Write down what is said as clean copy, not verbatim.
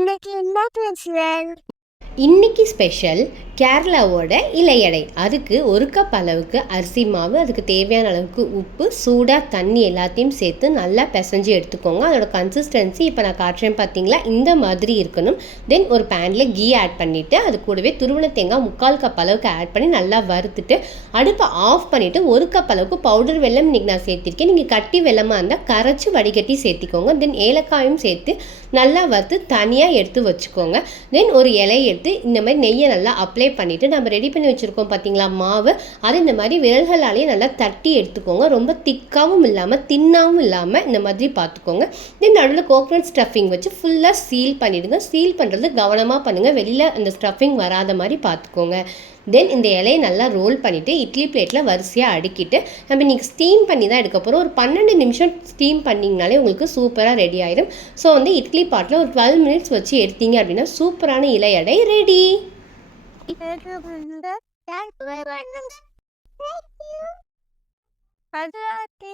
இன்னைக்கு என்ன பேசுவேன்? இன்னைக்கு ஸ்பெஷல் கேரளாவோட இலையடை. அதுக்கு 1 கப் அளவுக்கு அரிசி மாவு, அதுக்கு தேவையான அளவுக்கு உப்பு, சூடாக தண்ணி எல்லாத்தையும் சேர்த்து நல்லா பிசைஞ்சு எடுத்துக்கோங்க. அதோட கன்சிஸ்டன்சி இப்போ நான் காட்டுறேன் பார்த்தீங்களா, இந்த மாதிரி இருக்கணும். தென் ஒரு பேனில் கீ ஆட் பண்ணிவிட்டு அது கூடவே துருவன தேங்காய் 3/4 கப் அளவுக்கு ஆட் பண்ணி நல்லா வறுத்துட்டு அடுப்பை ஆஃப் பண்ணிவிட்டு 1 கப் அளவுக்கு பவுடர் வெல்லம் இன்றைக்கி நான் சேர்த்திருக்கேன். நீங்கள் கட்டி வெல்லமாக இருந்தால் கரைச்சி வடிகட்டி சேர்த்திக்கோங்க. தென் ஏலக்காயும் சேர்த்து நல்லா வறுத்து தனியாக எடுத்து வச்சுக்கோங்க. தென் ஒரு இலையை எடுத்து இந்த மாதிரி நெய்யை நல்லா அப்ளை பண்ணிவிட்டு நம்ம ரெடி பண்ணி வச்சுருக்கோம் பார்த்தீங்களா மாவு, அது இந்த மாதிரி விரல்களாலேயே நல்லா தட்டி எடுத்துக்கோங்க. ரொம்ப திக்காகவும் இல்லாமல் தின்னாகவும் இல்லாமல் இந்த மாதிரி பார்த்துக்கோங்க. தென் நடுவில் கோகனட் ஸ்டஃபிங் வச்சு ஃபுல்லாக சீல் பண்ணிவிடுங்க. சீல் பண்ணுறது கவனமாக பண்ணுங்கள், வெளியில் அந்த ஸ்டஃபிங் வராத மாதிரி பார்த்துக்கோங்க. தென் இந்த இலையை நல்லா ரோல் பண்ணிவிட்டு இட்லி பிளேட்டில் வரிசையாக அடுக்கிட்டு நம்ம இன்றைக்கி ஸ்டீம் பண்ணி தான் எடுக்க போகிறோம். ஒரு 12 நிமிஷம் ஸ்டீம் பண்ணிங்கனாலே உங்களுக்கு சூப்பராக ரெடி ஆயிடும். ஸோ வந்து இட்லி பாட்டில் ஒரு 12 மினிட்ஸ் வச்சு எடுத்தீங்க அப்படின்னா சூப்பரான இலையடை ரெடி. அது